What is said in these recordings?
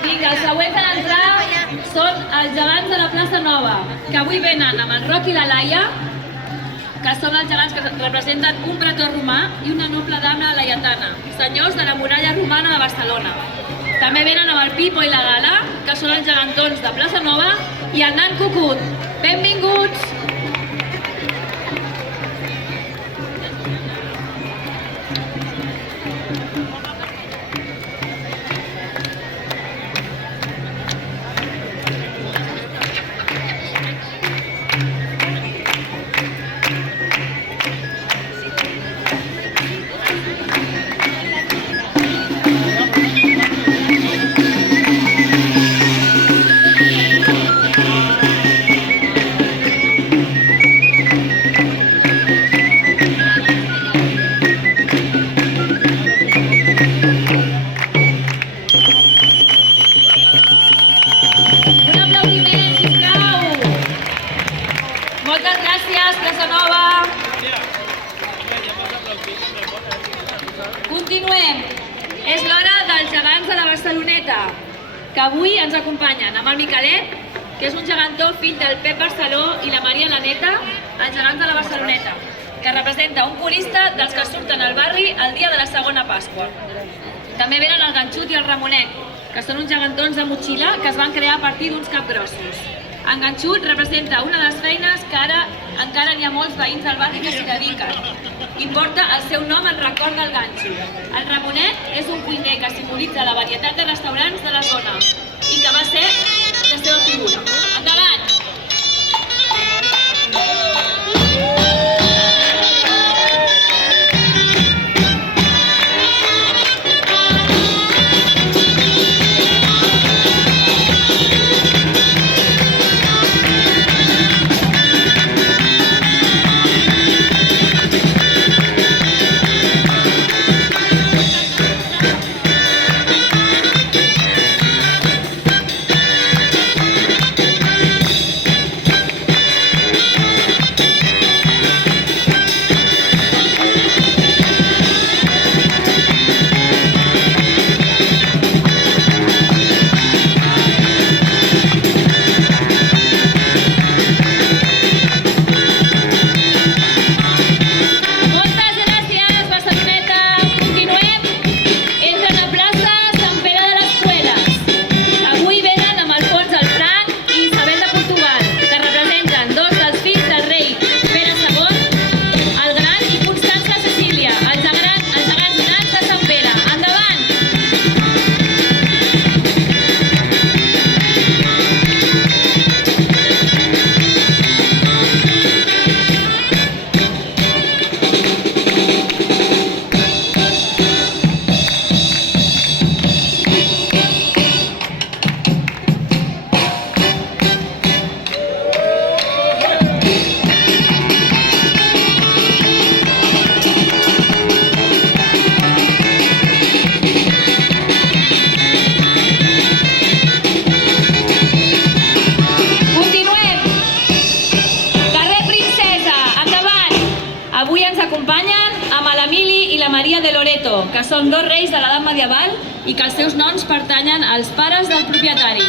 Vinga, els següents en entrar són els gegants de la plaça Nova, que avui venen amb el Roc i la Laia, que són els gegants que representen un pretor romà i una noble dama laietana, senyors de la muralla romana de Barcelona. També venen amb el Pipo i la Gala, que són els gegantons de plaça Nova, i el nan Cucut. Benvinguts! Continuem. És l'hora dels gegants de la Barceloneta, que avui ens acompanyen amb el Miquelet, que és un gegantó fill del Pep Barceló i la Maria Laneta, els gegants de la Barceloneta, que representa un corista dels que surten al barri el dia de la segona Pasqua. També venen el Ganxut i el Ramonet, que són uns gegantons de motxilla que es van crear a partir d'uns capgrossos. En Ganxut representa una de les feines que ara encara n'hi ha molts veïns del barri que s'hi dediquen i porta el seu nom en record del ganxo. El Ramonet és un cuiner que simbolitza la varietat de restaurants de la zona i que va ser la seva figura. Endavant! Loreto, que són dos reis de l'edat medieval i que els seus noms pertanyen als pares del propietari.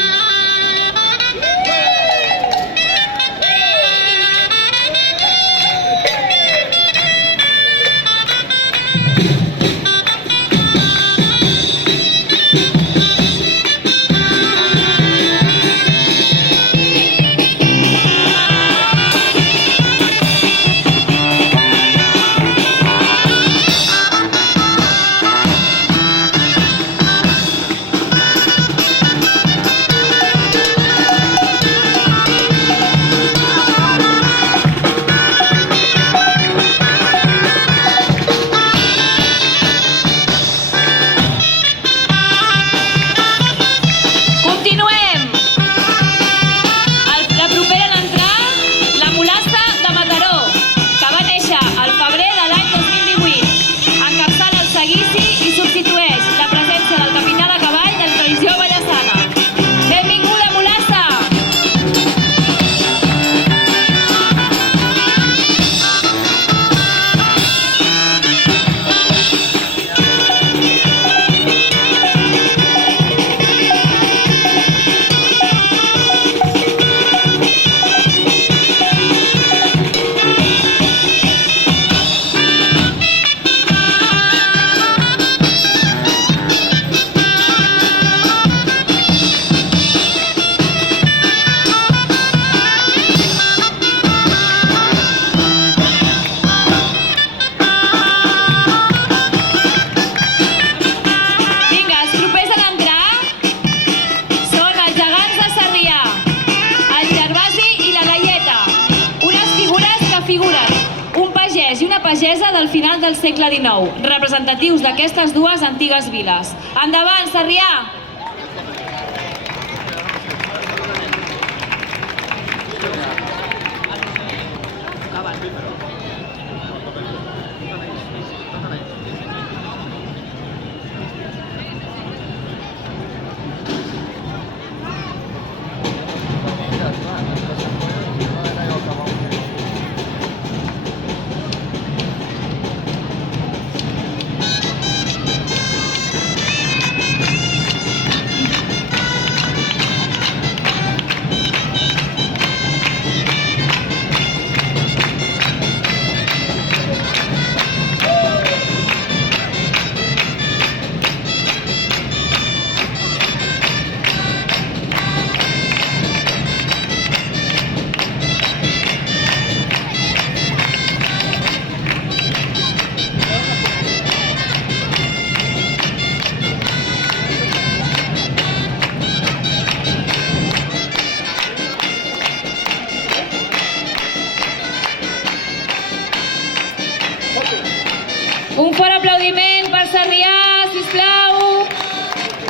Pagesa del final del segle XIX, representatius d'aquestes dues antigues viles. Endavant, Sarrià! Un fort aplaudiment per Sarrià, sisplau.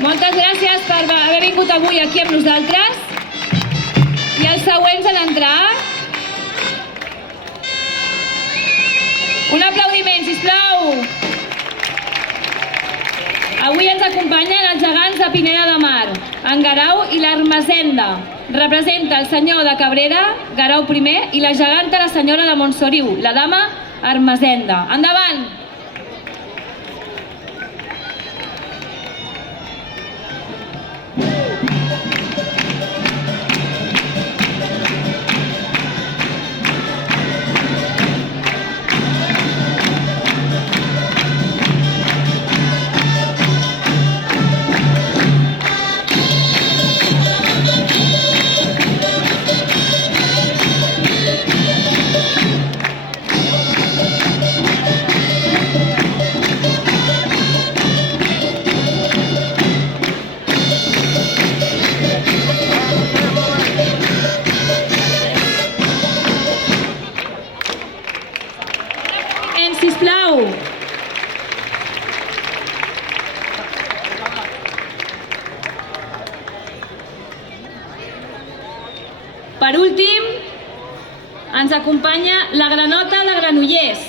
Moltes gràcies per haver vingut avui aquí amb nosaltres. I els següents a l'entrar. Un aplaudiment, sisplau. Avui ens acompanyen els gegants de Pineda de Mar, en Guerau i l'Ermessenda. Representa el senyor de Cabrera, Guerau I, i la geganta la senyora de Montsoriu, la dama Ermessenda. Endavant! Sisplau. Per últim, ens acompanya la granota de Granollers.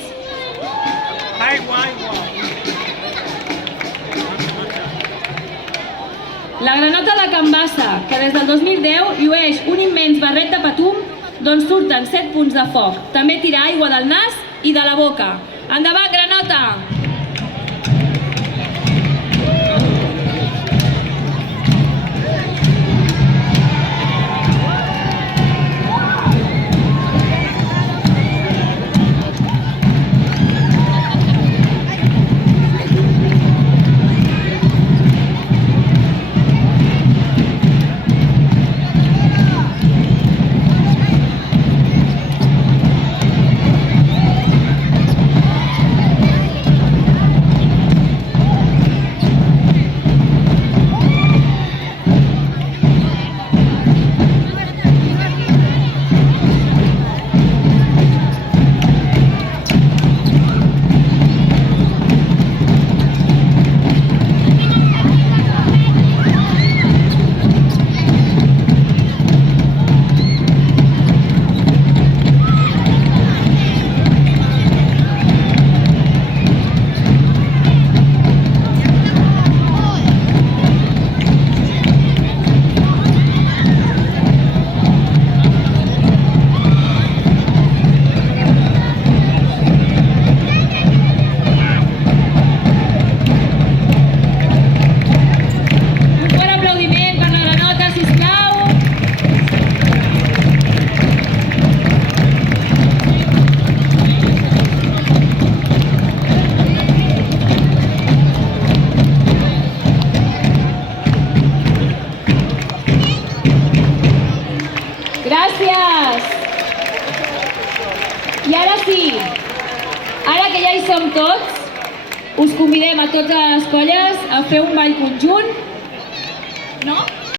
La granota de Can Bassa, que des del 2010 llueix un immens barret de patum d'on surten 7 punts de foc. També tira aigua del nas i de la boca. Endavant, granota! Gràcies! I ara sí, ara que ja hi som tots, us convidem a totes les colles a fer un ball conjunt, no?